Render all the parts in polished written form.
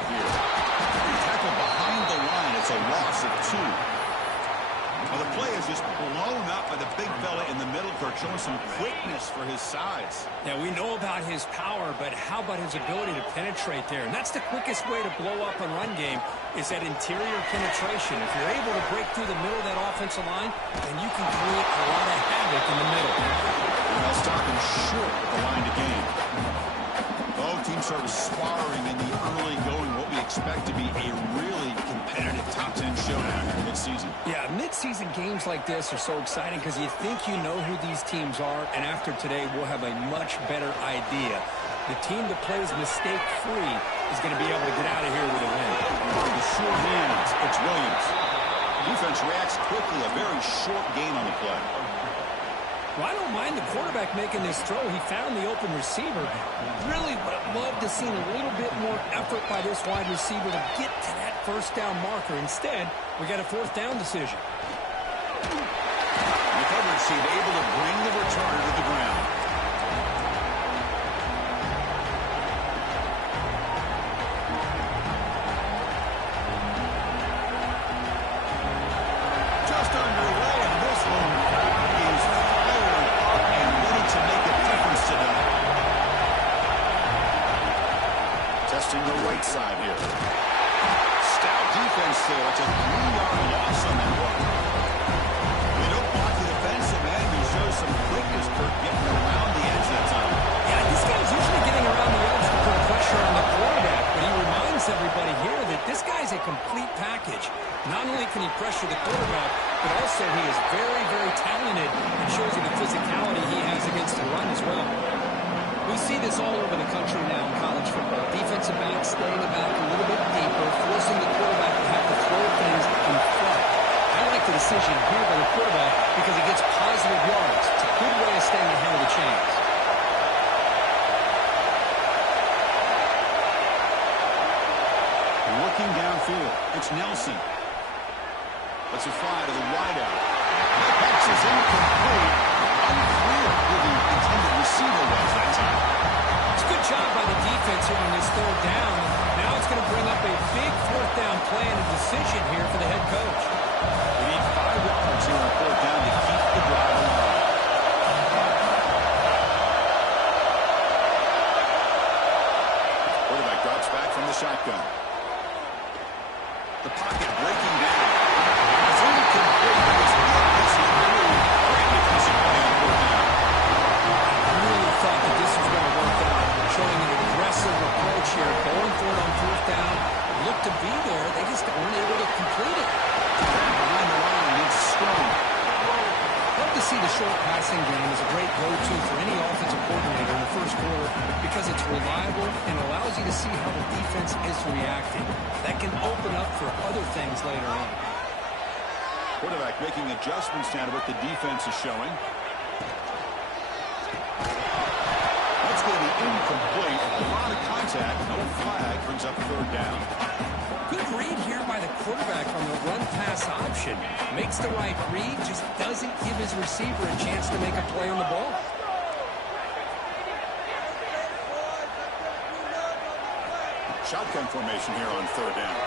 right here. Tackle behind the line. It's a loss of 2. Well, the play is just blown up by the big fella in the middle, Kirk, showing some quickness for his size. Yeah, we know about his power, but how about his ability to penetrate there? And that's the quickest way to blow up a run game is that interior penetration. If you're able to break through the middle of that offensive line, then you can create a lot of havoc in the middle. Well, stopping short with the line to gain. Both teams sort of sparring in the early going, what we expect to be a really competitive top 10 showdown here mid-season. Yeah, mid-season games like this are so exciting because you think you know who these teams are, and after today we'll have a much better idea. The team that plays mistake-free is going to be able to get out of here with a win. The sure hands, it's Williams. Defense reacts quickly, a very short gain on the play. Well, I don't mind the quarterback making this throw. He found the open receiver. Really would have loved to see a little bit more effort by this wide receiver to get to that first down marker. Instead, we got a 4th down decision. The coverage team able to bring the returner to the ground. Just underway, and this one is fired up and ready to make a difference today. Testing the right side here. Stout defense there. It's a 3-yard loss on that one. They don't block the defensive end. He shows some quickness, Kirk, getting around the edge that time. Yeah, this guy's usually getting around the edge to put pressure on the quarterback, but he reminds everybody here that this guy's a complete package. Not only can he pressure the quarterback, but also he is very, very talented and shows you the physicality he has against the run as well. We see this all over the country now in college football. Defensive backs staying back a little bit deeper, forcing the quarterback to have to throw things in front. I like the decision here by the quarterback because he gets positive yards. It's a good way of staying ahead of the chains. Looking downfield, it's Nelson. Let's a fly to the wideout. That pass is incomplete. Unclear who the intended receiver was that time. It's a good job by the defense here on this 3rd down. Now it's going to bring up a big 4th down play and a decision here for the head coach. We need 5 yards here on 4th down to keep the drive alive. Quarterback drops back from the shotgun. The pocket breaking down. It's incomplete. It's really great defensive play on 4th down. I really thought that this was going to work out, showing an aggressive approach here, going for it on 4th down. Looked to be there. They just weren't able to complete it. Behind the line, it's strong. Love to see the short passing game as a great go-to for any offensive coordinator in the first quarter because it's reliable and allows you to see how the defense is reacting. That can open up for other things later on. Quarterback making adjustments now to what the defense is showing. That's going to be incomplete. A lot of contact. No flag. Brings up 3rd down. Good read here by the quarterback on the run-pass option. Makes the right read, just doesn't give his receiver a chance to make a play on the ball. Shotgun formation here on 3rd down.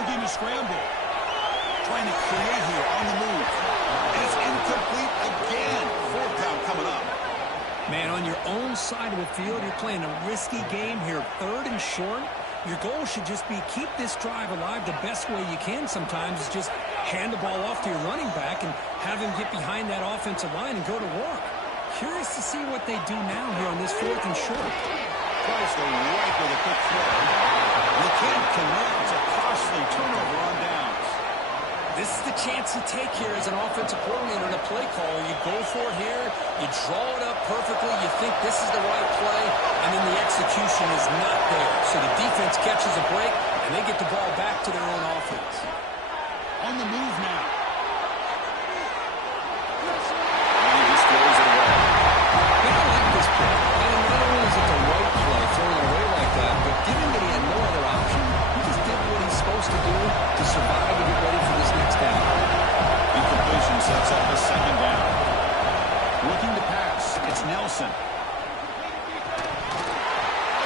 Looking to scramble. Trying to create here on the move. And it's incomplete again. 4th down coming up. Man, on your own side of the field, you're playing a risky game here. 3rd and short. Your goal should just be keep this drive alive the best way you can sometimes is just hand the ball off to your running back and have him get behind that offensive line and go to work. Curious to see what they do now here on this 4th and short. Tries to right with a quick throw. You can't connect. It's a costly turnover on downs. This is the chance you take here as an offensive coordinator and a play caller. You go for it here. You draw it up perfectly. You think this is the right play, and then the execution is not there. So the defense catches a break, and they get the ball back to their own offense. On the move now. And he just throws it away. I like this play. And not only is it the right play, throwing it away like that, but given that he had no other option, he just did what he's supposed to do to survive and get ready for this next down. Incompletion sets up a 2nd down. Looking to pass. It's Nelson.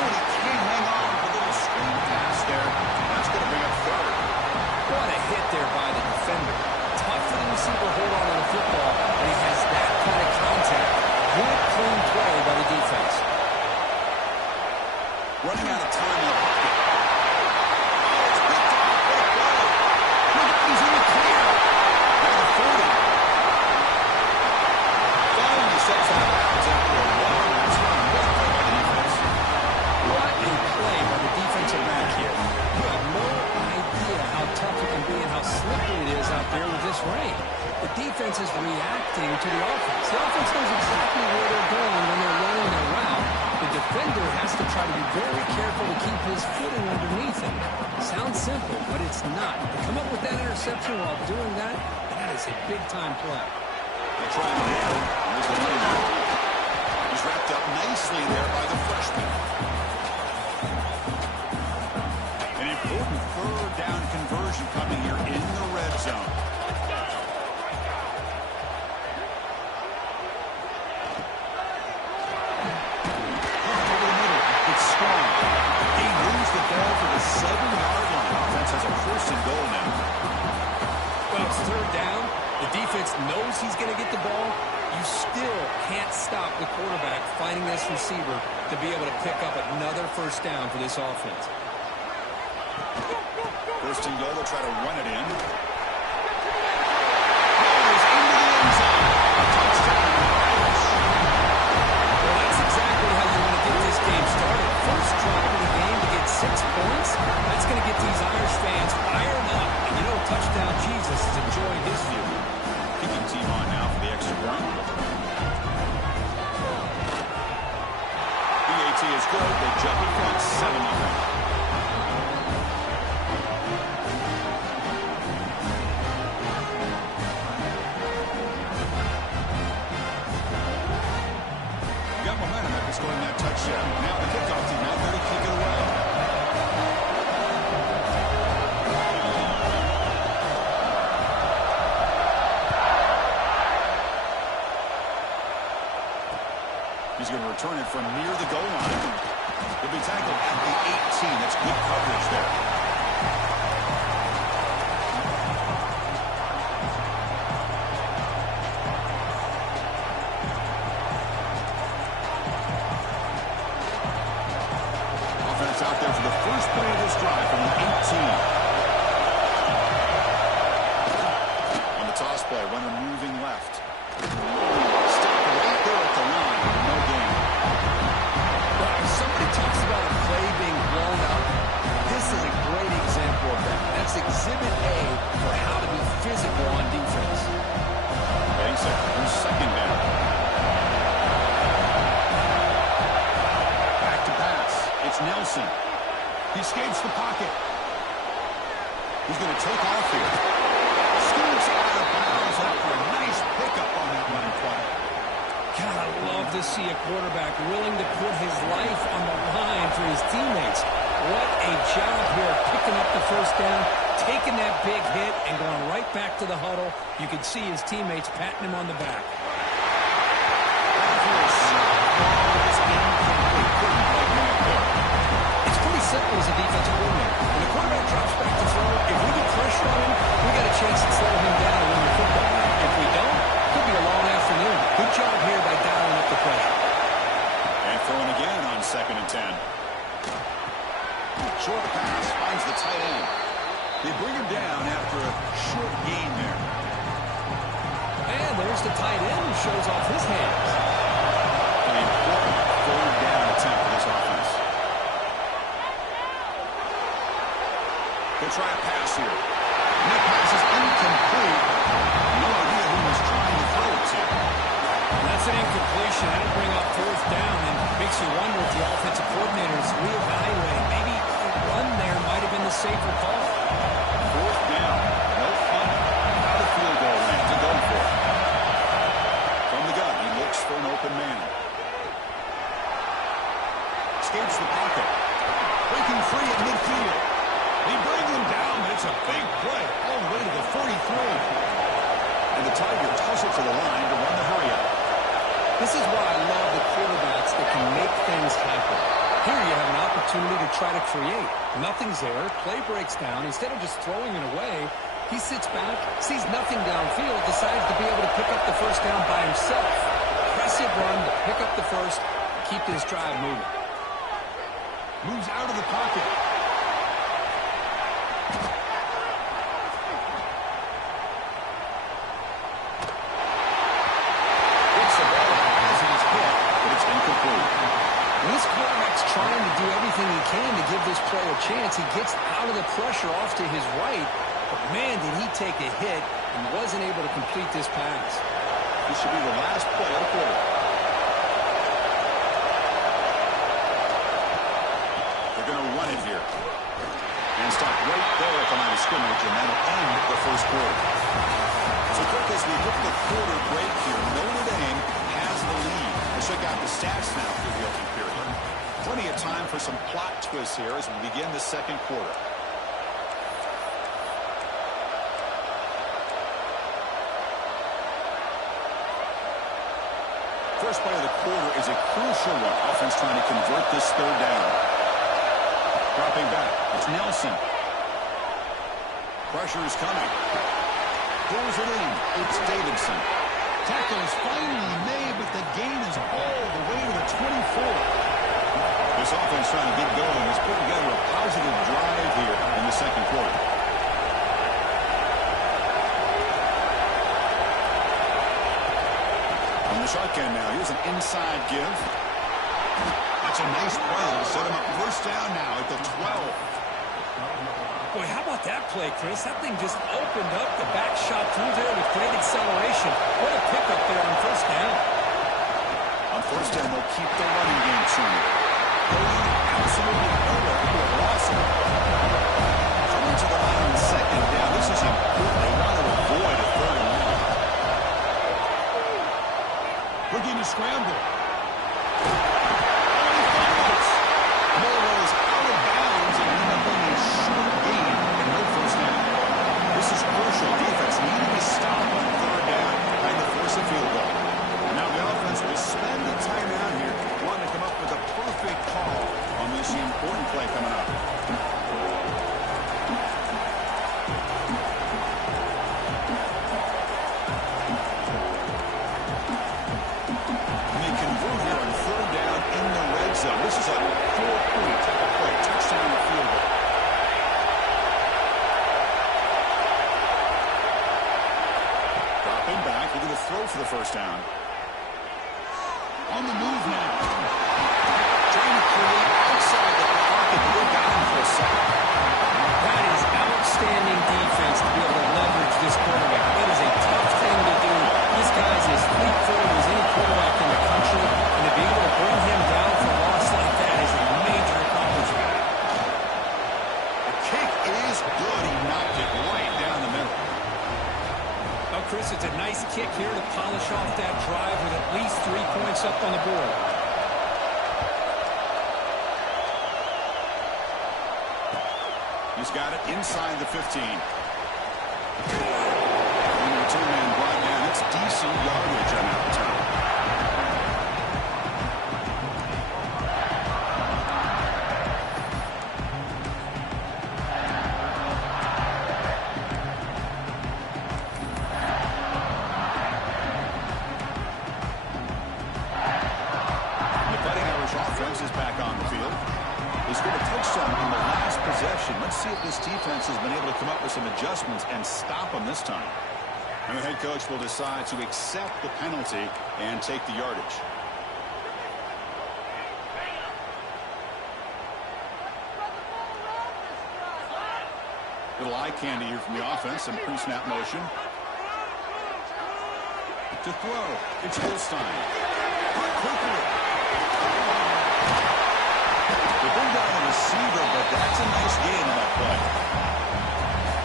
Oh, he can't hang on with a little screen pass there. train. The defense is reacting to the offense. The offense knows exactly where they're going when they're running their route. The defender has to try to be very careful to keep his footing underneath him. Sounds simple, but it's not. To come up with that interception while doing that, that is a big-time play. They're trying to nail him. Here's the running back. He's wrapped up nicely there by the freshman. An important third down conversion coming here in the red zone. For the 7-yard line. Offense has a first and goal now. Well, it's third down. The defense knows he's going to get the ball. You still can't stop the quarterback finding this receiver to be able to pick up another first down for this offense. First and goal, they'll try to run it in. Goes into the end zone. Touchdown, Irish. Well, that's exactly how you want to get this game started. First drive of the game to get 6 points. That's going to get these Irish fans fired up. And you know, touchdown Jesus is enjoying his view. Kicking team on now for the extra point. PAT is good. They jump in front 7-0. Scoring that touchdown. Now the kickoff team out there to kick it away. He's going to return it from near the goal line. He'll be tackled at the 18. That's good coverage there. Out there for the first play of this drive from the 18. On the toss play, runner moving left. Stop right there at the line. No gain. Well, if somebody talks about a play being blown up, this is a great example of that. That's exhibit A for how to be physical on defense. Thanks, who's second down. Back to pass. It's Nelson. He escapes the pocket. He's going to take off here. Scoots out of bounds after a nice pickup on that running play. God, I love to see a quarterback willing to put his life on the line for his teammates. What a job here picking up the first down, taking that big hit, and going right back to the huddle. You can see his teammates patting him on the back. Simple as a defensive coordinator. When the quarterback drops back to throw, if we get pressure on him, we got a chance to slow him down and win the football. If we don't, it could be a long afternoon. Good job here by dialing up the pressure. And throwing again on 2nd and 10. Short pass finds the tight end. They bring him down after a short gain there. And there's the tight end who shows off his hands. An important third down attempt for this offense. They'll try a pass here. And that pass is incomplete. No idea who was trying to throw it to. That's an incompletion. That'll bring up 4th down and makes you wonder if the offensive coordinator is reevaluating. Maybe a run there might have been the safer call. 4th down. No fun. Out of field goal range. They're going for it. From the gun, he looks for an open man. Escapes the pocket. Breaking free at midfield. He brings him down, but it's a big play all the way to the 43. And the Tigers toss it to the line to run the hurry-up. This is why I love the quarterbacks that can make things happen. Here you have an opportunity to try to create. Nothing's there. Play breaks down. Instead of just throwing it away, he sits back, sees nothing downfield, decides to be able to pick up the first down by himself. Impressive run to pick up the first, keep this drive moving. Moves out of the pocket. This quarterback's trying to do everything he can to give this play a chance. He gets out of the pressure off to his right. But man, did he take a hit and wasn't able to complete this pass. This should be the last play of the quarter. They're going to run it here. And stop right there at the line of scrimmage, and that'll end the first quarter. So quick as we hit the quarter break here, Notre Dame has the lead. Let's check out the stats now through the opening period. Plenty of time for some plot twists here as we begin the second quarter. First play of the quarter is a crucial one. Offense trying to convert this third down. Dropping back. It's Nelson. Pressure is coming. Pulls it in. It's Davidson. Tackle is finally made, but the gain is all the way to the 24. This offense trying to get going has put together a positive drive here in the second quarter. On the shotgun now, here's an inside give. That's a nice play. It'll set him up first down now at the 12. Boy, how about that play, Chris? That thing just opened up the back shot through there with great acceleration. What a pickup there on first down. On first down, they'll keep the running game churning. Going absolutely nowhere to a loss. Coming to the line on second down. This is important. They want to avoid a third and long. Looking to scramble. Morrow's out of bounds and end up on a short gain and no first down. This is crucial. Defense needing to stop on third down, trying to force a field goal. Now the offense will spend the timeout here, wanting to come up with a perfect call on this important play coming up. This is a 4-point play, touchdown and field goal. Dropping back, we're going to throw for the first down. On the move now. Trying to create outside the pocket, but they got him for a second. That is outstanding defense to be able to leverage this quarterback. It is a tough thing to do. This guy is as fleet-footed as any quarterback in the country, and to be able to bring him down for loss like that is a major accomplishment. The kick is good. He knocked it right down the middle. Well, Chris, it's a nice kick here to polish off that drive with at least 3 points up on the board. He's got it inside the 15. Two-man brought down. It's decent yardage on that return. The Fighting Irish offense is back on the field. They scored a touchdown in the last possession. Let's see if this defense has been able to come up with some adjustments and stop them this time. And the head coach will decide to accept the penalty and take the yardage. Little eye candy here from the offense. Some pre-snap motion. To throw. It's Holstein. Quickly. They bring down the receiver, but that's a nice gain on that play.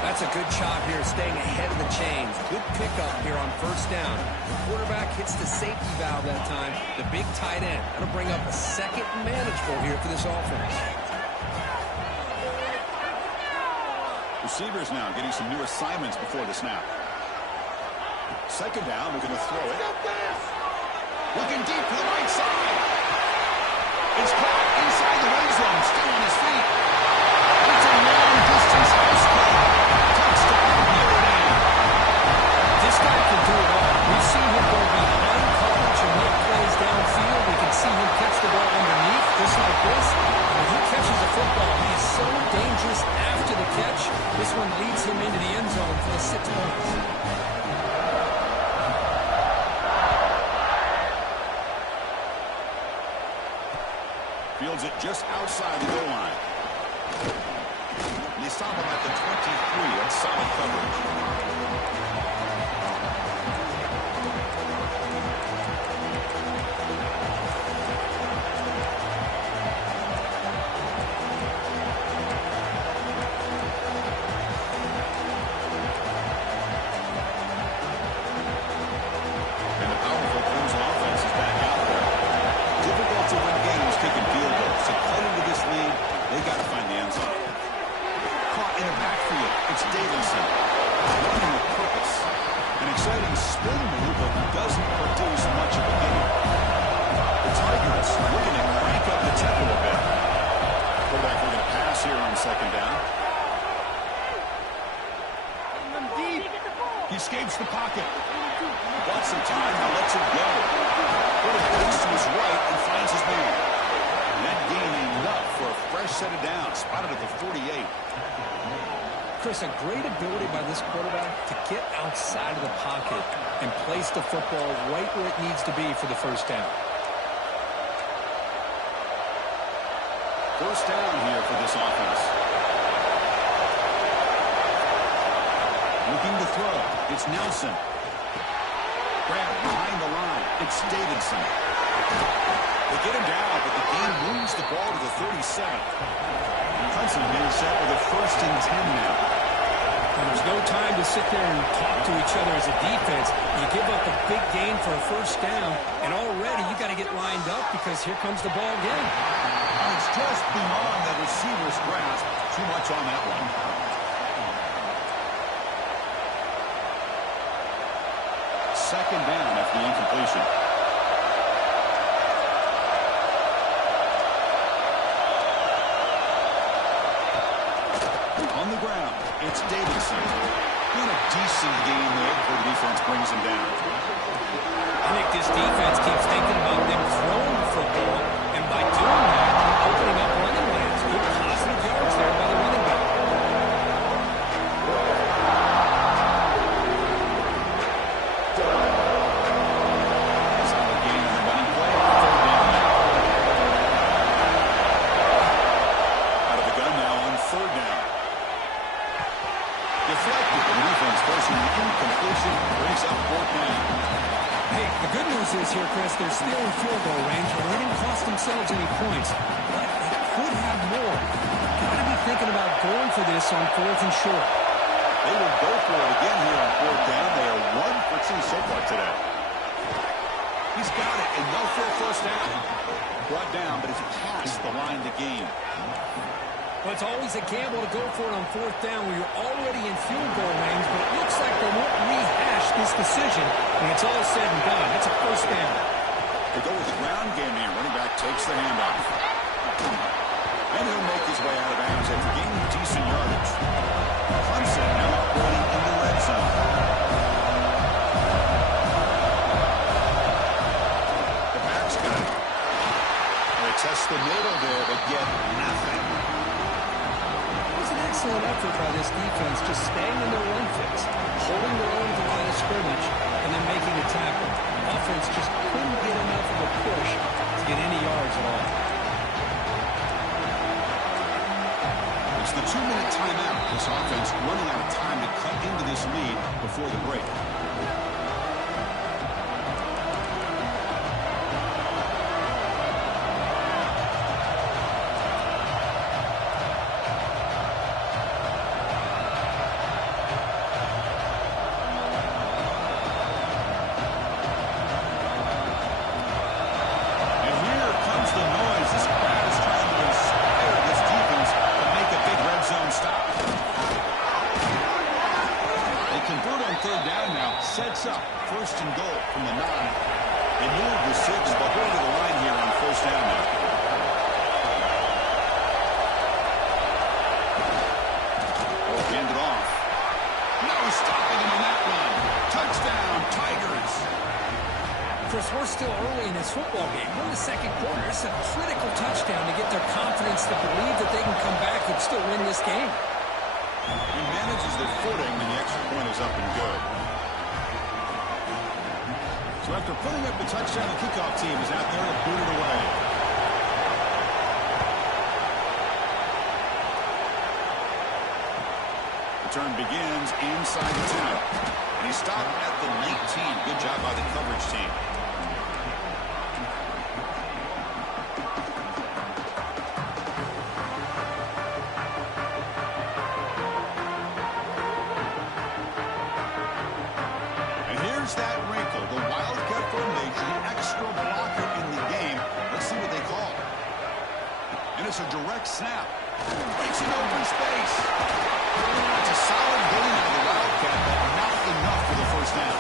That's a good job here, staying ahead of the chains. Good pickup here on first down. The quarterback hits the safety valve that time. The big tight end. That'll bring up a second and manageable here for this offense. Receivers now getting some new assignments before the snap. Second down, looking to throw it. Looking deep to the right side. It's caught inside the red zone, still on his feet. It's a long-distance house play. Touchdown, Notre Dame. This guy can do it all. We've seen him go behind coverage and make plays downfield. We can see him catch the ball underneath, just like this. When he catches the football, he is so dangerous after the catch. This one leads him into the end zone for the 6 points. Fields it just outside the goal line. They stop him at the 23. That's solid coverage. He escapes the pocket. Wants some time, now lets it go. Quarterback to his right and finds his man. That gained enough for a fresh set of downs. Spotted at the 48. Chris, a great ability by this quarterback to get outside of the pocket and place the football right where it needs to be for the first down. First down here for this offense. Looking to throw. It's Nelson. Grab behind the line. It's Davidson. They get him down, but the game moves the ball to the 37. Hudson being set with a 1st and 10 now. And there's no time to sit there and talk to each other as a defense. You give up a big gain for a first down, and already you got to get lined up because here comes the ball again. It's just beyond the receiver's grasp. Too much on that one. Second down after the incompletion. On the ground, it's Davidson. Doing a decent game there before the defense brings him down. I think this defense keeps thinking about them throwing the football, and by doing that, opening up running lanes. Good positive yards there by the running back. Solid gain on the running play. Third down now. Out of the gun now on third down. Deflected. The defense forcing the incompletion. Brings up fourth down. Hey, the good news is here, Chris, they're still in field goal range, but they didn't cost themselves any points. But they could have more. Got to be thinking about going for this on 4th and short. They will go for it again here on fourth down. They are 1 for 2 so far today. He's got it, and no for a first down. Brought down, but it's past the line to gain. Well, it's always a gamble to go for it on 4th down where you're already in field goal range, but it looks like they won't rehash this decision when it's all said and done. It's a first down. They go with the ground game here. Running back takes the handoff. And he'll make his way out of bounds after gaining decent yardage. Clemson now operating in the red zone. The back's got it. They test the middle there, but get nothing. Excellent effort by this defense, just staying in their run fix, holding their own at the line of scrimmage, and then making a tackle. Offense just couldn't get enough of a push to get any yards at all. It's the 2-minute timeout. This offense running out of time to cut into this lead before the break. Sets up 1st and goal from the 9. They move the 6, but going to the line here on first down now. Hand it off. No stopping him on that run. Touchdown, Tigers. Chris, we're still early in this football game. We're in the second quarter. It's a critical touchdown to get their confidence to believe that they can come back and still win this game. He manages their footing, and the extra point is up and good. So after putting up the touchdown, the kickoff team is out there to boot it away. return begins inside the 10. And he stopped at the 19. Good job by the coverage team. And here's that wrinkle. The Wildcat formation, extra blocker in the game. Let's see what they call. And it's a direct snap. Breaks an open space. It's a solid gain out of the Wildcat, but not enough for the first down.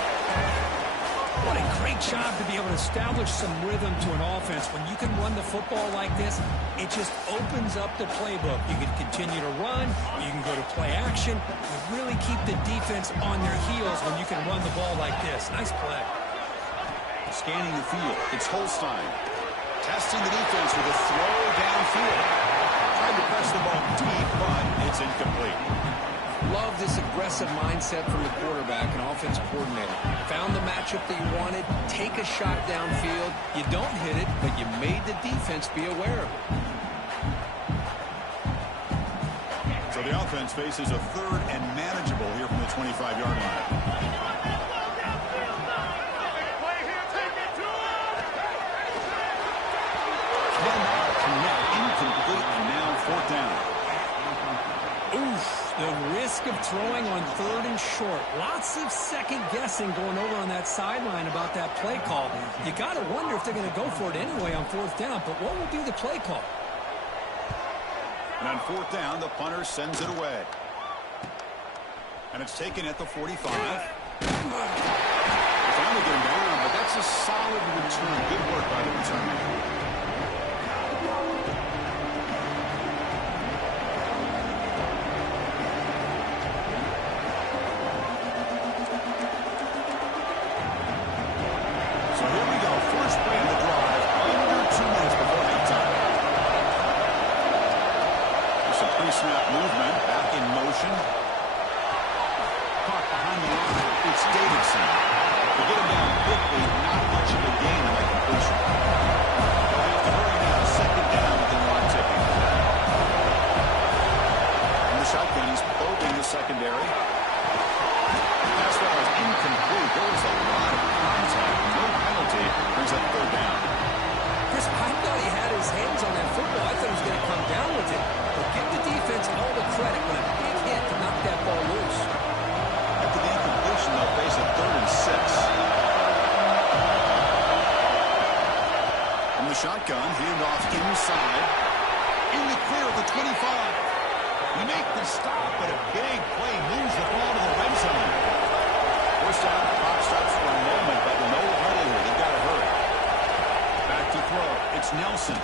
What a great job to be able to establish some rhythm to an offense. When you can run the football like this, it just opens up the playbook. You can continue to run. You can go to play action. You really keep the defense on their heels when you can run the ball like this. Nice play. Scanning the field, it's Holstein. Testing the defense with a throw downfield. Trying to press the ball deep, but it's incomplete. Love this aggressive mindset from the quarterback and offense coordinator. Found the matchup that you wanted. Take a shot downfield. You don't hit it, but you made the defense be aware of it. So the offense faces a third and manageable here from the 25-yard line. Incomplete, and now fourth down. Oof, the risk of throwing on third and short. Lots of second guessing going over on that sideline about that play call. You got to wonder if they're going to go for it anyway on fourth down, but what will be the play call? And on fourth down, the punter sends it away. And it's taken at the 45. They finally get him down, but that's a solid return. Good work by the returner. Snap movement, back in motion. Caught behind the line. It's Davidson. They get him down quickly, not much of a gain on that completion. They'll have to hurry now, second down with the clock ticking. In the shotgun, he's probing the secondary. Pass ball is incomplete. There was a lot of contact. No penalty. Brings up third down. Chris, I thought he had his hands on that football. I thought he was going to come down with it. But give the defense all the credit when a big hit to knock that ball loose. After the incompletion, they'll face a 3rd and 6. From the shotgun, handoff inside. In the clear at the 25. We make the stop, but a big play moves the ball to the red zone. First down, clock stops for a moment, but no hurry here. They've got to hurry. Back to throw. It's Nelson.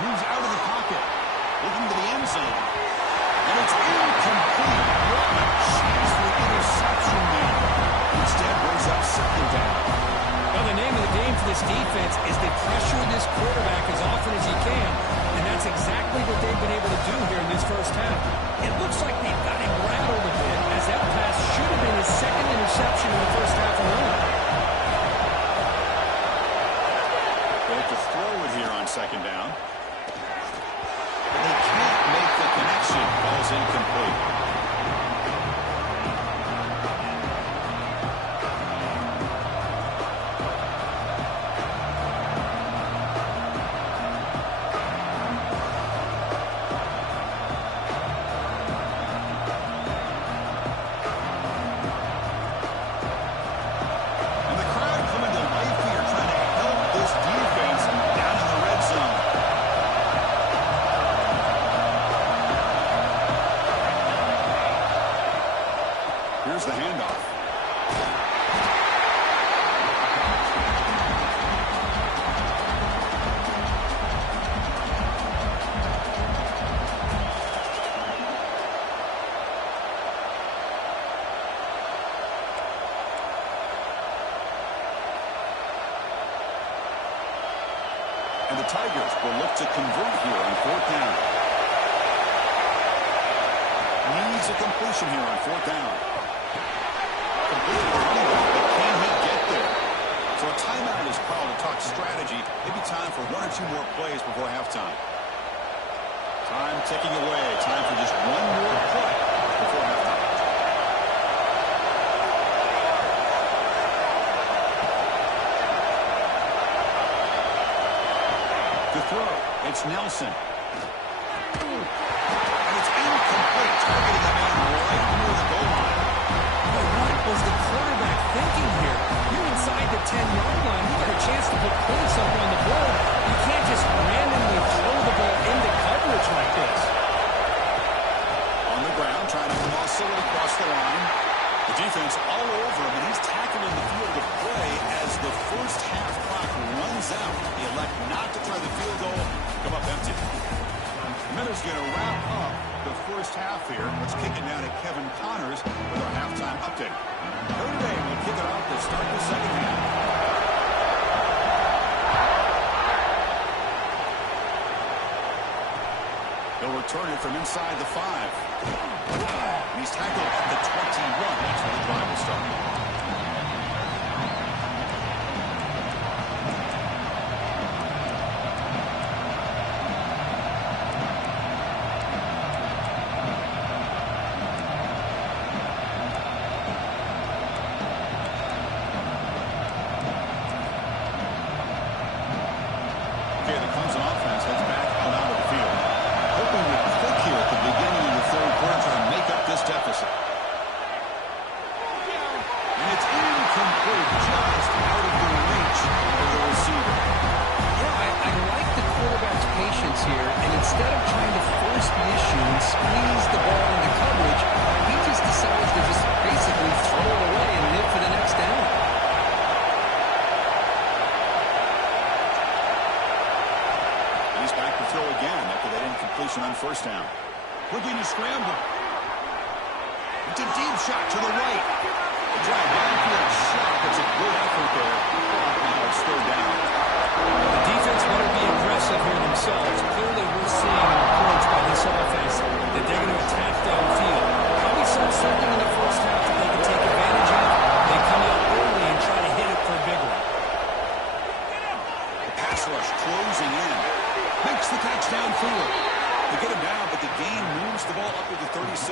Moves out of the pocket. Looking to the end zone. And it's incomplete. What a chance for interception there. Instead, brings up second down. Well, the name of the game for this defense is to pressure this quarterback as often as you can. And that's exactly what they've been able to do here in this first half. It looks like they've got him rattled a bit, as that pass should have been his second interception in the first half alone. They'll have to throw it here on second down. But they can't make the connection. Ball's incomplete. And the crowd coming to life here, trying to help this defense down in the red zone. Here's the handoff. And the Tigers will look to convert here on fourth down. Needs a completion here on fourth down. Completed the running back, but can he get there? So a timeout is called to talk strategy. Maybe time for 1 or 2 more plays before halftime. Time ticking away. Time for just one more play before It's Nelson. And it's incomplete, targeting the man right near the goal line. Boy, what was the quarterback thinking here? You're inside the 10-yard line. You got a chance to put points up on the board. You can't just randomly throw the ball into coverage like this. On the ground, trying to muscle it across the line. The defense all over him, and he's tackled in the field of play as the first half clock runs out. They elect not to try the field goal, come up empty. Miller's going to wrap up the first half here. Let's kick it down to Kevin Connors with our halftime update. Notre Dame will kick it off to start the second half. He'll return it from inside the 5. And he's tackled at the 21. That's where the drive will start. Okay, the Clemson offense heads back out onto the field. Hoping to click here at the beginning of the third quarter, trying to make up this deficit. And it's incomplete, just out of the reach of the receiver. Yeah, I like the quarterback's patience here, and instead of trying to force the issue and squeeze the ball into coverage, he just decides to just basically throw it away and live for the next down. He's back to throw again after that incompletion on first down. Looking to scramble. It's a deep shot to the right. The drive downfield shot. It's a good effort there. Now it's third down. The defense better be aggressive here themselves. Clearly we're seeing an approach by this offense that they're going to attack downfield. Probably saw something in the first half that they can take advantage of. They come out early and try to hit it for a big one. The pass rush closing in. Makes the catch downfield. They get him down, but the gain moves the ball up to the 36.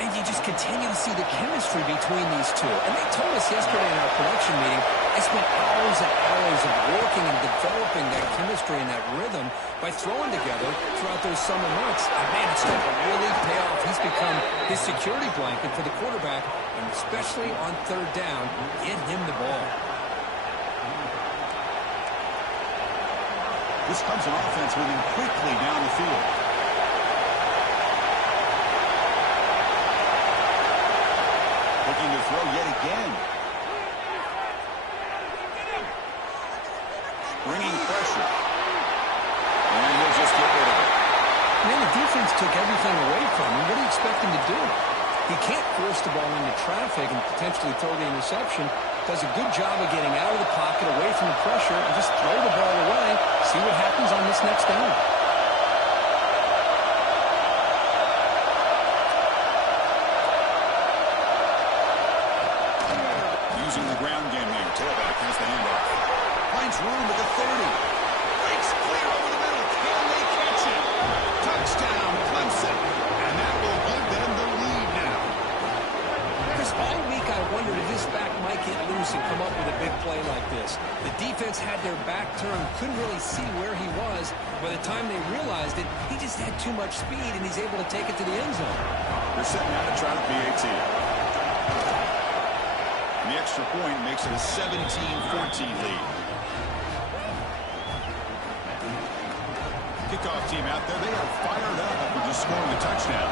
And you just continue to see the chemistry between these two. And they told us yesterday in our production meeting, they spent hours and hours of working and developing that chemistry and that rhythm by throwing together throughout those summer months. And man, it's starting to really pay off. He's become his security blanket for the quarterback, and especially on third down, get him the ball. This comes an offense moving quickly down the field. Looking to throw yet again. Bringing pressure. And he'll just get rid of it. Man, the defense took everything away from him. What do you expect him to do? He can't force the ball into traffic and potentially throw the interception. Does a good job of getting out of the pocket, away from the pressure, and just throw the ball away. See what happens on this next down. Using the ground game here. Tailback has the handoff. Finds room at the 30. Breaks clear over the middle. Can they catch it? Touchdown, Clemson. And that will give them the lead now. Chris, all week I wondered if this back might get loose and come up with a big play like this. The defense had their back turned, couldn't really see where he was. By the time they realized it, he just had too much speed, and he's able to take it to the end zone. They're setting out to try to PAT. And the extra point makes it a 17-14 lead. Kickoff team out there, they are fired up after just scoring a touchdown.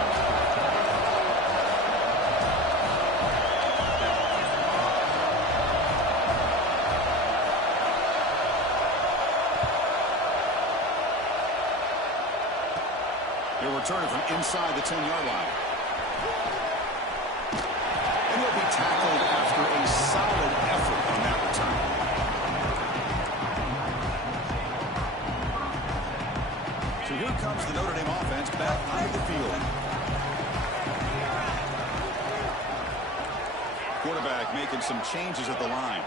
He'll return it from inside the 10-yard line. And he'll be tackled after a solid effort on that return. So here comes the Notre Dame offense back onto the field. Quarterback making some changes at the line.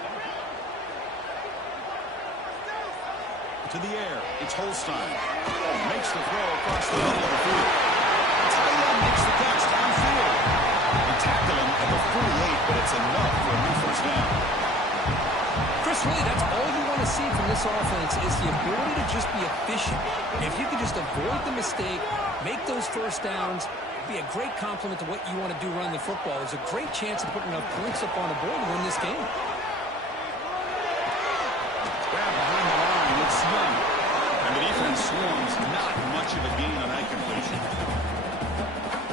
To the air, it's Holstein. Makes the throw across the middle of the field. Tight end makes the catch downfield. They tackle him at the 48, but it's enough for a new first down. Chris, really, that's all you want to see from this this offense is the ability to just be efficient. If you can just avoid the mistake, make those first downs, be a great compliment to what you want to do running the football. There's a great chance of putting enough points up on the board to win this game. Grab behind the line, it's Young. And the defense swarms, not much of a gain on that completion.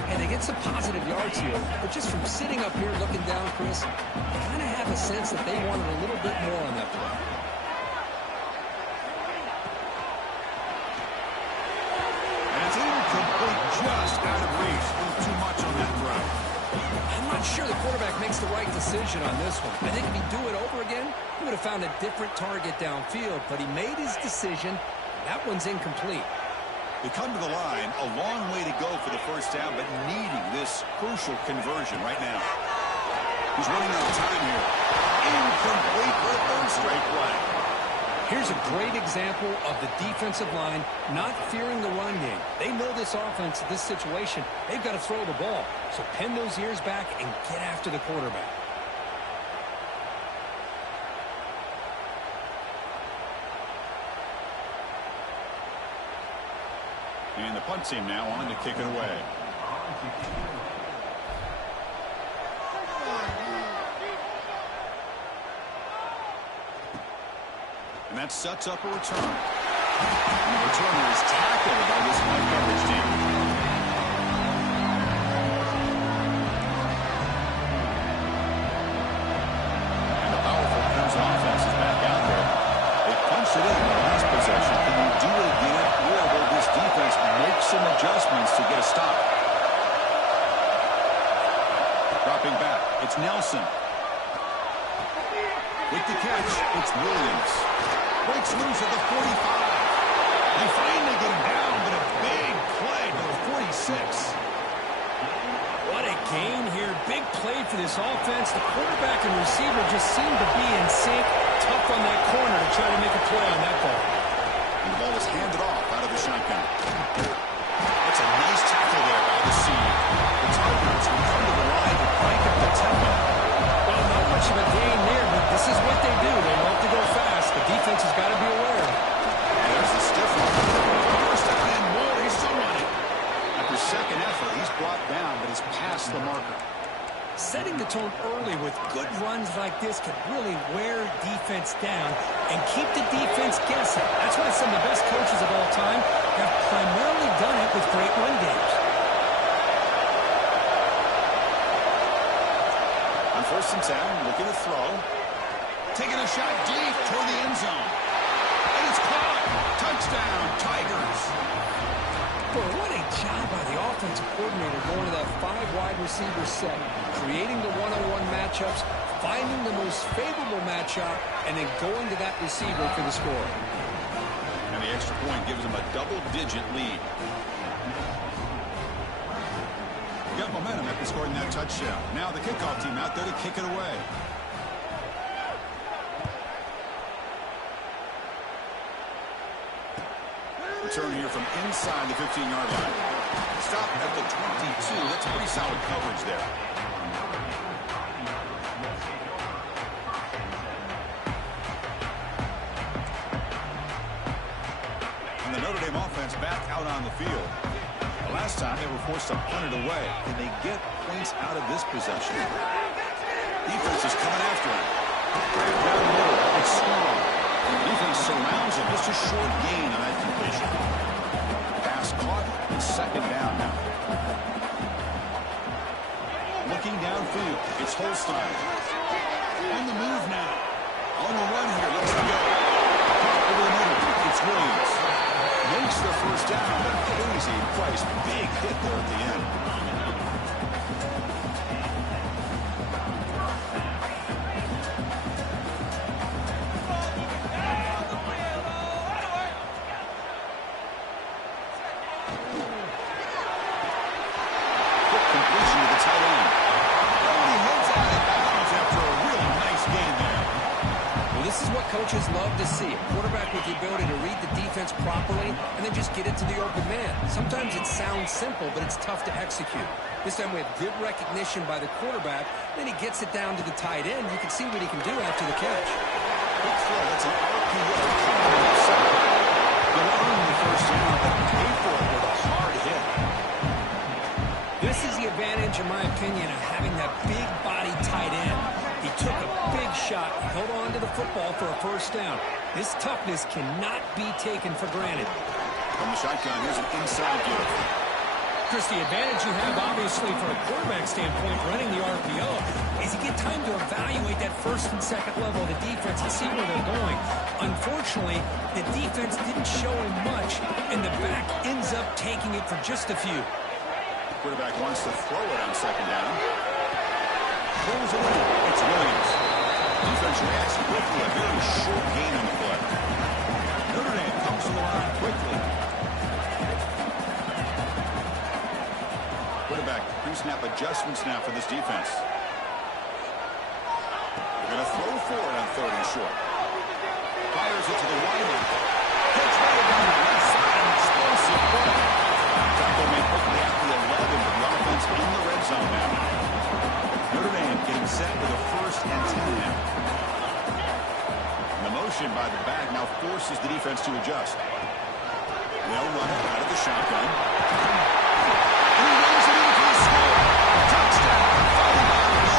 And they get some positive yards here, but just from sitting up here looking down, Chris, I kind of have a sense that they wanted a little bit more on that play. And it's incomplete, just out of reach. A little too much on that throw. I'm not sure the quarterback makes the right decision on this one. I think if he'd do it over again, he would have found a different target downfield, but he made his decision. That one's incomplete. They come to the line, a long way to go for the first down, but needing this crucial conversion right now. He's running out of time here. Incomplete for a third straight play. Here's a great example of the defensive line not fearing the run game. They know this offense, this situation, they've got to throw the ball. So pin those ears back and get after the quarterback. And the punt team now on to kick it away. And that sets up a return. And the returner is tackled by this high coverage team. And the powerful Crimson offense is back out there. They punched it in the last possession. Can you do it again? Or will this defense make some adjustments to get a stop? Dropping back, it's Nelson. With the catch, it's Williams. Breaks loose at the 45. They finally get him down, but a big play to the 46. What a gain here. Big play for this offense. The quarterback and receiver just seem to be in sync. Tough on that corner to try to make a play on that ball. And the ball is handed off out of the shotgun. That's a nice tackle there by the seed. The Tigers will come to the line to crank up the tempo. Well, not much of a gain there, but this is what they do. They love to go fast. The defense has got to be aware. And there's the stiff one. First down and more. He's still running. After second effort, he's brought down, but he's past the marker. Setting the tone early with good runs like this can really wear defense down and keep the defense guessing. That's why some of the best coaches of all time have primarily done it with great run games. On 1st and 10, looking to throw. Taking a shot deep toward the end zone. And it's caught. Touchdown, Tigers. Boy, what a job by the offensive coordinator going to that 5 wide receiver set, creating the one-on-one matchups, finding the most favorable matchup, and then going to that receiver for the score. And the extra point gives them a double-digit lead. Got momentum after scoring that touchdown. Now the kickoff team out there to kick it away. Return here from inside the 15-yard line. Stop at the 22. That's pretty solid coverage there. And the Notre Dame offense back out on the field. The last time they were forced to punt it away. Can they get points out of this possession? Defense is coming after him. Down the middle. It's strong. Defense surrounds him. Just a short gain on that completion. Pass caught. It's second down now. Looking downfield. It's Holstein. On the move now. On the run here. Let's go. Caught over the middle. It's Williams. Makes the first down. But crazy price. Big hit there at the end. Coaches love to see a quarterback with the ability to read the defense properly and then just get it to the open man. Sometimes it sounds simple, but it's tough to execute. This time we have good recognition by the quarterback. Then he gets it down to the tight end. You can see what he can do after the catch. Big throw. That's an RPO. They'll earn the first down, but pay for it with a hard hit. This is the advantage, in my opinion, of having that big body tight end. He took a big shot, held on to the football for a first down. This toughness cannot be taken for granted. From the shotgun, here's an inside give. Chris, the advantage you have, obviously, from a quarterback standpoint, running the RPO, is you get time to evaluate that first and second level of the defense and see where they're going. Unfortunately, the defense didn't show him much, and the back ends up taking it for just a few. Quarterback wants to throw it on second down. Throws it in. It's Williams. Defense reacts quickly. A very short gain on the play. Notre Dame comes to the line quickly. Quarterback pre-snap adjustments now for this defense. They're going to throw forward on third and short. Fires it to the wideout. Gets right down the left side. Explosive play. Tackle made quickly at the 11, but the offense in the red zone now. Notre Dame getting set with a first and 10 now. And the motion by the back now forces the defense to adjust. They'll run it out of the shotgun. And he runs it into the score. Touchdown, Fighting Irish.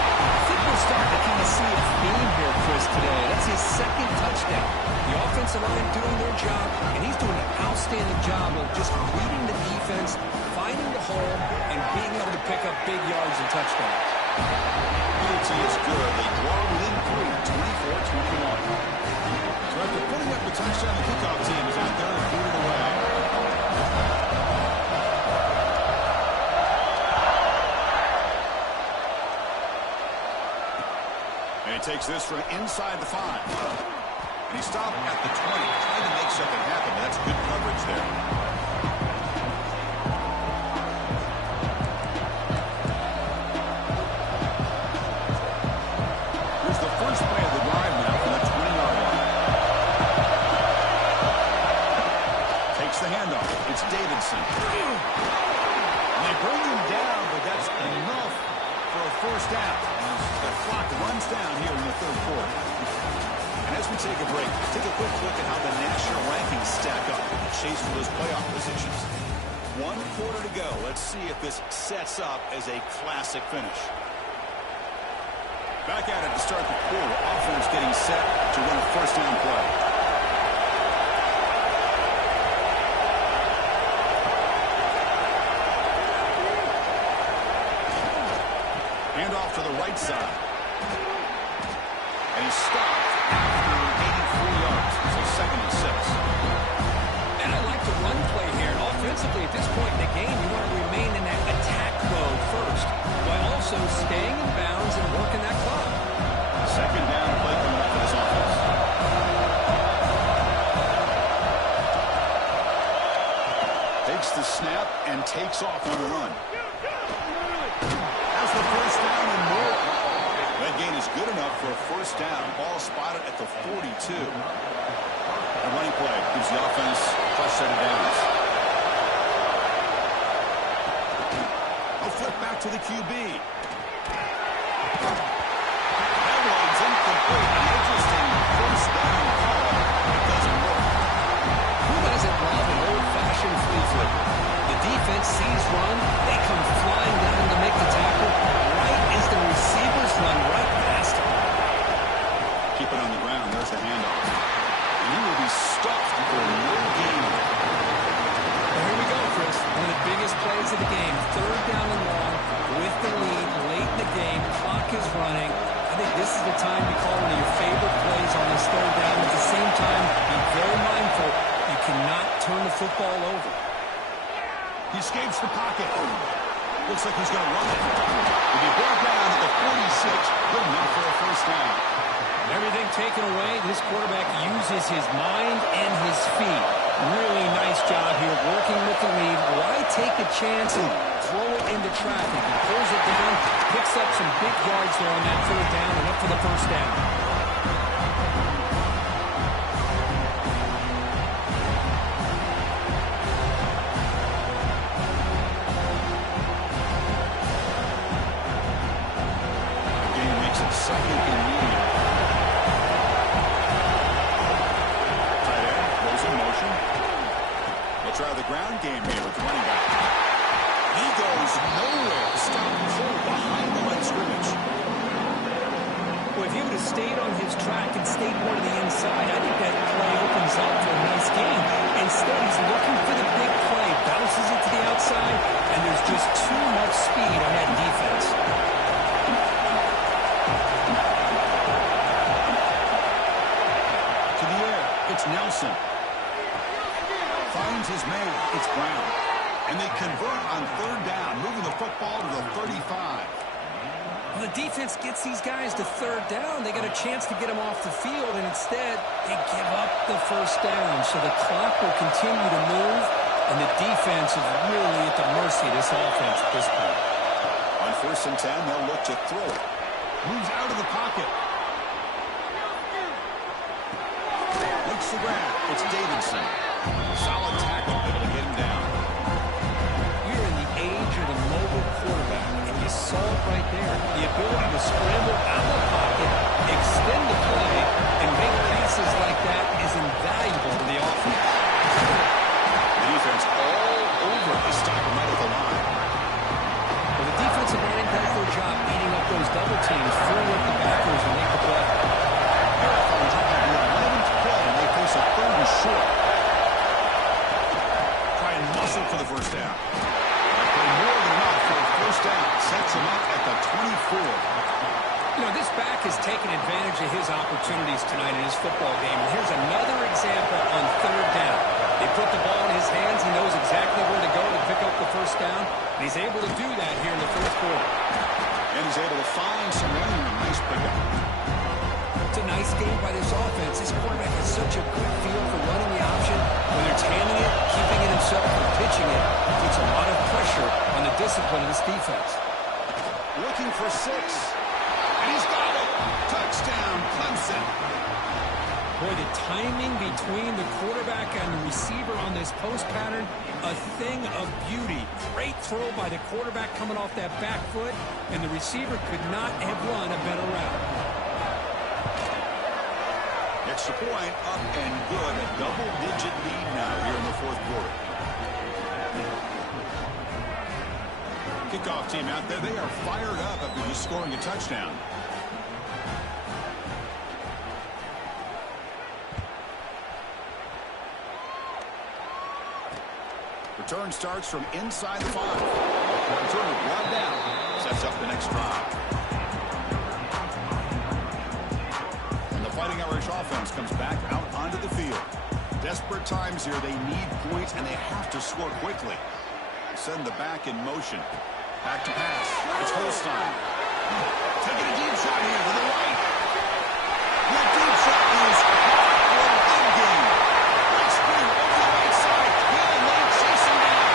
I think we're starting to kind of see a theme here, Chris, today. That's his second touchdown. The offensive line doing their job, and he's doing an outstanding job of just reading the defense, finding the hole, and being able to pick up big yards and touchdowns. Unity is good. They draw within 3, 24-21. So after putting up the touchdown, the kickoff team is out there to boot it away. And he takes this from inside the 5. And he stopped at the 20, trying to make something happen, but that's good coverage there. Here's the first play of the drive now from the 20-yard line. Takes the handoff. It's Davidson. And they bring him down, but that's enough for a first down. As the clock runs down here in the third quarter. And as we take a break, take a quick look at how the national rankings stack up in the chase for those playoff positions. 1 quarter to go. Let's see if this sets up as a classic finish. Back at it to start the quarter. Offense getting set to run a first down play. Hand off to the right side. And he's stopped after 83 yards. So second and 6. And I like the run play here. And offensively, at this point in the game, you want to remain in that attack mode first, while also staying in bounds and working that clock. Second down play coming up for this offense. Takes the snap and takes off on the run. Has the first down and more. That gain is good enough for a first down. Ball spotted at the 42. A running play gives the offense a fresh set of downs. I'll flip back to the QB. That one's incomplete. An interesting first down call. It doesn't work. Who doesn't love an old-fashioned flea flipper? The defense sees run. They come flying down to make the tackle. Right as the receivers run right past him. Keep it on the ground. There's the handoff. And he will be stuffed for no gain. Well, here we go, Chris. One of the biggest plays of the game. Third down and long with the lead late in the game. Clock is running. I think this is the time to call one of your favorite plays on this third down. At the same time, be very mindful. You cannot turn the football over. He escapes the pocket. Looks like he's going to run it. He'll be brought down at the 46. Good enough for a first down. Everything taken away, this quarterback uses his mind and his feet. Really nice job here working with the lead. Why take a chance and throw it into traffic? He pulls it down, picks up some big yards there on that third down and up for the first down. The game makes it second and medium. try the ground game here with the running back. He goes nowhere. Stop cold behind the line of scrimmage. Well, if he would have stayed on his track and stayed more to the inside, I think that play opens up for a nice game. Instead, he's looking for the big play, bounces it to the outside, and there's just too much speed on that defense. To the air, it's Nelson. Finds his man, it's Brown. And they convert on third down, moving the football to the 35. Well, the defense gets these guys to third down. They got a chance to get them off the field, and instead they give up the first down. So the clock will continue to move, and the defense is really at the mercy of this offense at this point. On 1st and 10, they'll look to throw it. Moves out of the pocket. Makes the grab. It's Davidson. Solid tackle, able to get him down. We're in the age of the mobile quarterback, and you saw it right there. The ability to scramble out of the pocket, extend the play, and make passes like that is invaluable to the offense. The defense all over the stop him right at the line. Well, the defensive line does their job beating up those double teams, freeing up the backers and make the play. They're up on top of the 11th play, and they face a 3rd and short. Try and muscle for the first down. Play more than enough for a first down. Sets him up at the 24. You know, this back has taken advantage of his opportunities tonight in his football game. And here's another example on third down. They put the ball in his hands. He knows exactly where to go to pick up the first down. And he's able to do that here in the fourth quarter. And he's able to find some running room. Nice pickup. It's a nice game by this offense. This quarterback has such a good feel for running the option. Whether it's handing it, keeping it himself, or pitching it, puts a lot of pressure on the discipline of this defense. Looking for 6. And he's got it. Touchdown, Clemson. Boy, the timing between the quarterback and the receiver on this post pattern, a thing of beauty. Great throw by the quarterback coming off that back foot, and the receiver could not have run a better route. Extra point, up and good. A double-digit lead now here in the fourth quarter. Kickoff team out there, they are fired up after just scoring a touchdown. Return starts from inside the 5. Return brought down. Sets up the next drive. And the Fighting Irish offense comes back out onto the field. Desperate times here. They need points, and they have to score quickly. Send the back in motion. Back to pass. It's Holstein. Taking a deep shot here to the right. That deep shot is caught for a big game. Great sprint over the right side. Hill and they chase him down.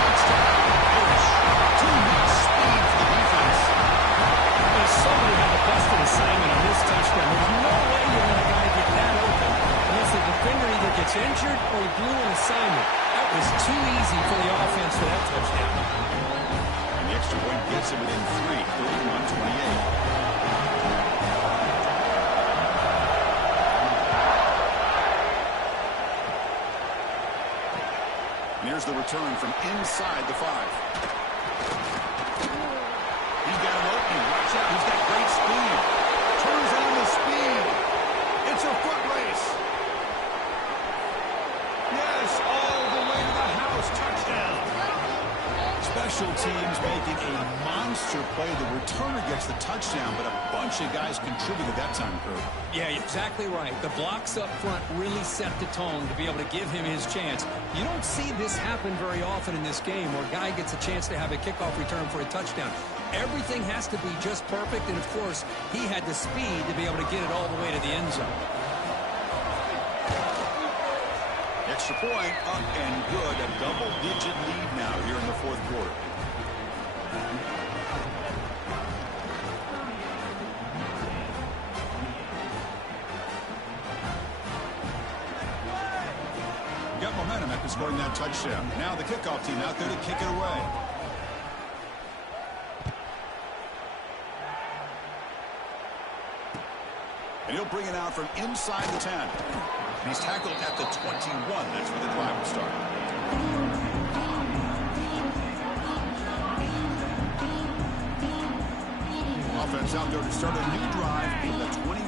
Touchdown, Irish. Too much speed for the defense. There's somebody had a busted assignment on this touchdown. There's no way you let a guy get that open unless the defender either gets injured or he blew an assignment. That was too easy for the offense for that touchdown. And the extra point gets him within 3, 31-28. Here's the return from inside the 5. He's got him open. Watch out. He's got great speed. Turns on the speed. It's a foot race. Yes, all the way to the house. Touchdown. Special teams making a monster play. The returner gets the touchdown, but a bunch of guys contributed that time, Kurt. Yeah, you're exactly right. The blocks up front really set the tone to be able to give him his chance. You don't see this happen very often in this game where a guy gets a chance to have a kickoff return for a touchdown. Everything has to be just perfect, and of course, he had the speed to be able to get it all the way to the end zone. Extra point, up and good. A double-digit lead now here in the fourth quarter. Got momentum after scoring that touchdown. Now the kickoff team out there to kick it away. And he'll bring it out from inside the 10. He's tackled at the 21. That's where the drive will start. Offense out there to start a new drive from the 21.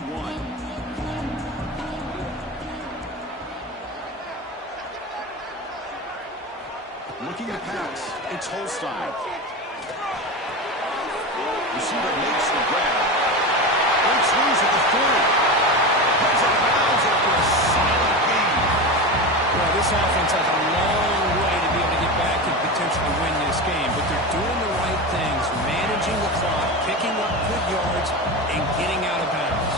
Looking to pass. It's Holstein. Receiver makes the grab. Breaks loose at the 30. Heads out of bounds after a solid gain. Well, this offense has a long way to be able to get back and potentially win this game, but they're doing the right things, managing the clock, picking up good yards, and getting out of bounds.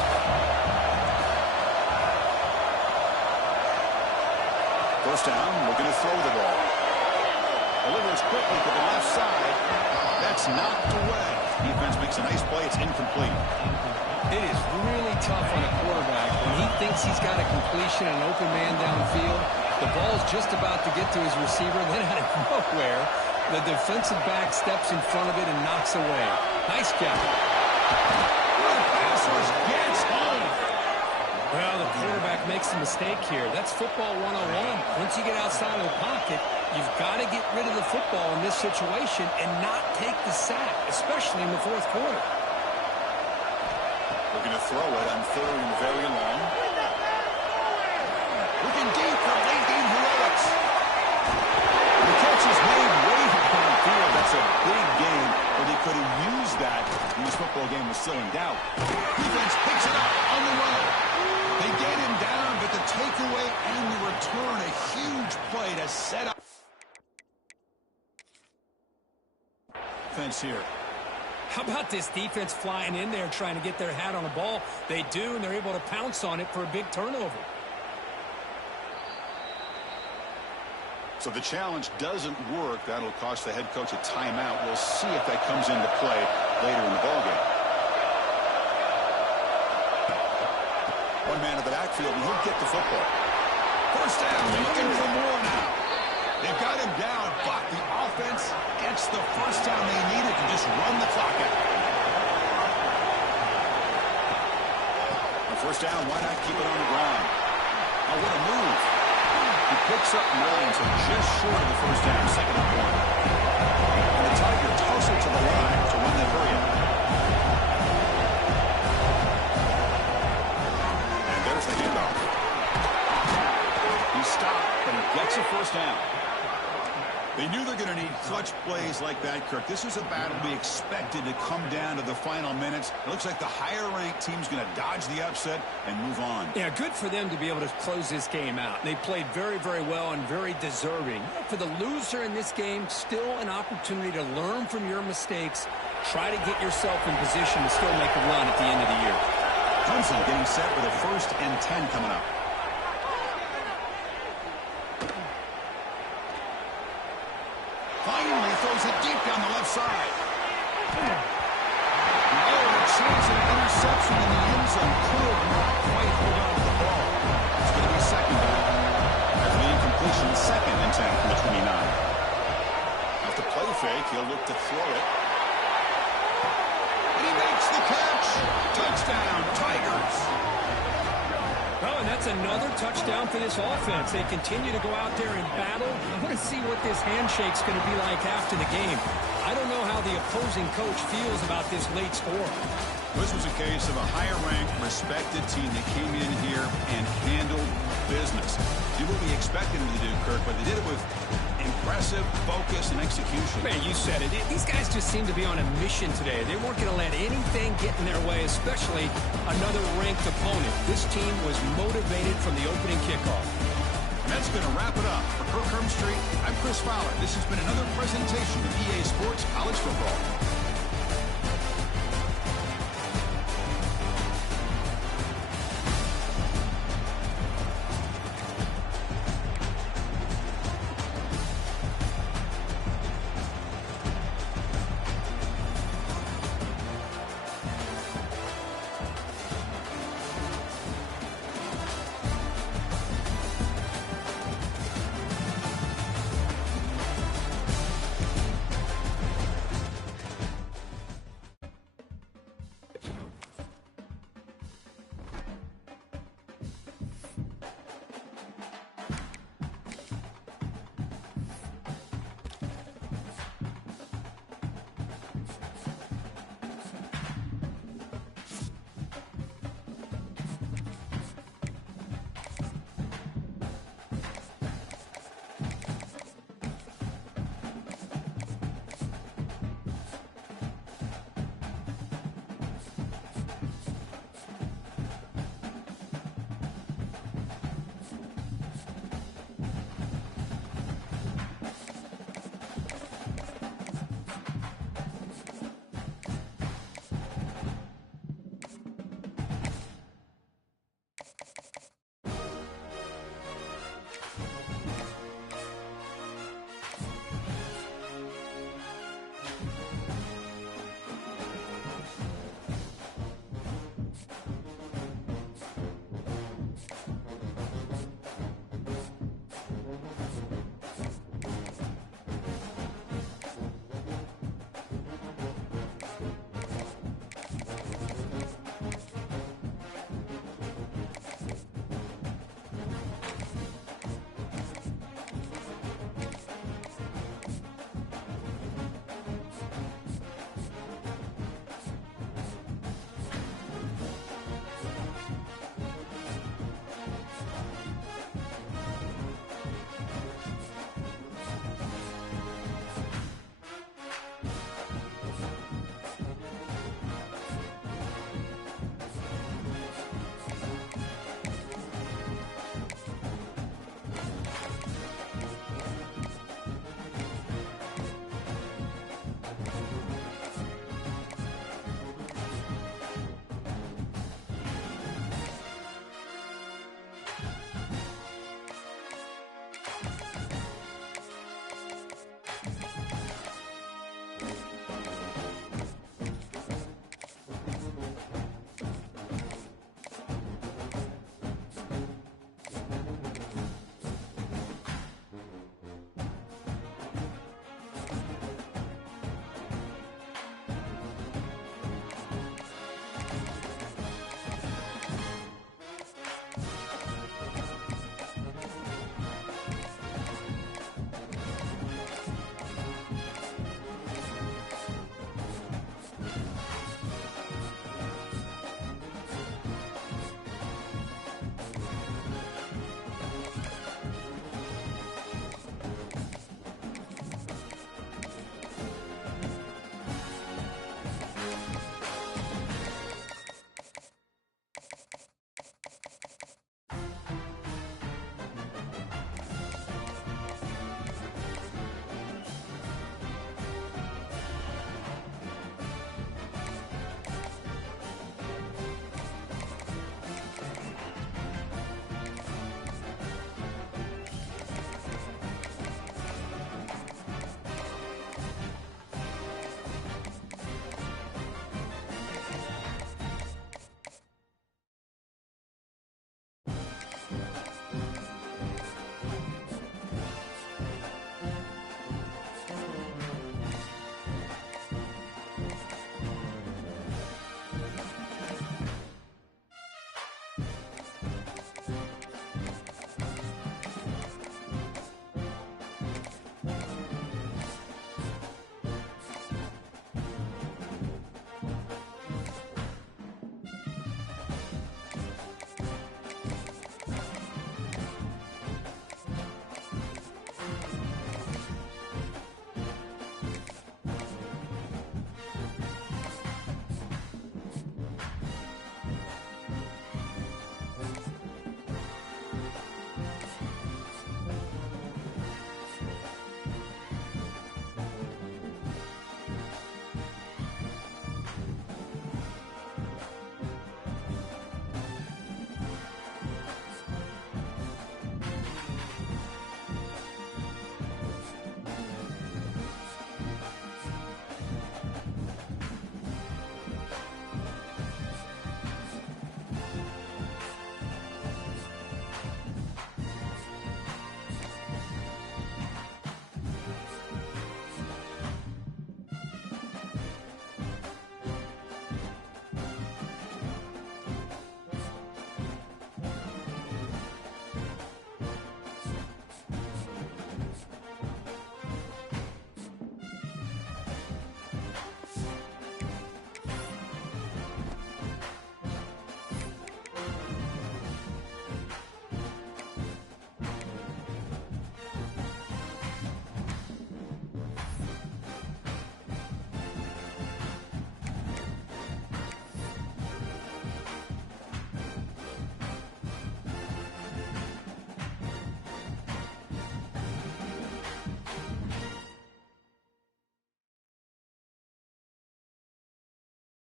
First down, looking to throw the ball. Delivers quickly to the left side. That's knocked away. Defense makes a nice play. It's incomplete. It is really tough on a quarterback when he thinks he's got a completion and an open man downfield. The ball's just about to get to his receiver. Then out of nowhere, the defensive back steps in front of it and knocks away. Nice job. Pass rush gets home. Well, the quarterback makes a mistake here. That's football 101. Once you get outside of the pocket, you've got to get rid of the football in this situation and not take the sack, especially in the fourth quarter. Looking to throw it on third and very long. Looking deep for late game heroics. The catch is made way downfield. That's a big gain, but he could have used that when this football game was still in doubt. Defense picks it up on the run. They get him down, but the takeaway and the return, a huge play to set up. Defense here. How about this defense flying in there trying to get their hat on the ball? They do, and they're able to pounce on it for a big turnover. So the challenge doesn't work. That'll cost the head coach a timeout. We'll see if that comes into play later in the ballgame. One man in the backfield, and he'll get the football. First down, looking for more now. They've got him down, but the offense gets the first down they needed to just run the clock out. The first down, why not keep it on the ground? Oh, what a move. He picks up 9, so just short of the first down, second and 1. And the Tigers toss it to the line to run that hurry up. And there's the handoff. He stopped, but he gets a first down. They knew they're going to need clutch plays like that, Kirk. This is a battle we expected to come down to the final minutes. It looks like the higher-ranked team's going to dodge the upset and move on. Yeah, good for them to be able to close this game out. They played very, very well and very deserving. For the loser in this game, still an opportunity to learn from your mistakes. Try to get yourself in position to still make a run at the end of the year. Johnson getting set with a 1st and 10 coming up. Finally throws it deep down the left side. Oh, a chance at an interception in the end zone. Could not quite hold on to the ball. It's going to be second down. After the incompletion, 2nd and 10 from the 29. Off the play fake, he'll look to throw it. And he makes the catch. Touchdown, Tigers. Well, and that's another touchdown for this offense. They continue to go out there and battle. I want to see what this handshake's going to be like after the game. I don't know how the opposing coach feels about this late score. This was a case of a higher-ranked, respected team that came in here and handled business. Did what we expected them to do, Kirk, but they did it with impressive focus and execution. Man, you said it. These guys just seem to be on a mission today. They weren't going to let anything get in their way, especially another ranked opponent. This team was motivated from the opening kickoff. And that's going to wrap it up. For Kirk Street, I'm Chris Fowler. This has been another presentation of EA Sports College Football.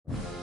field.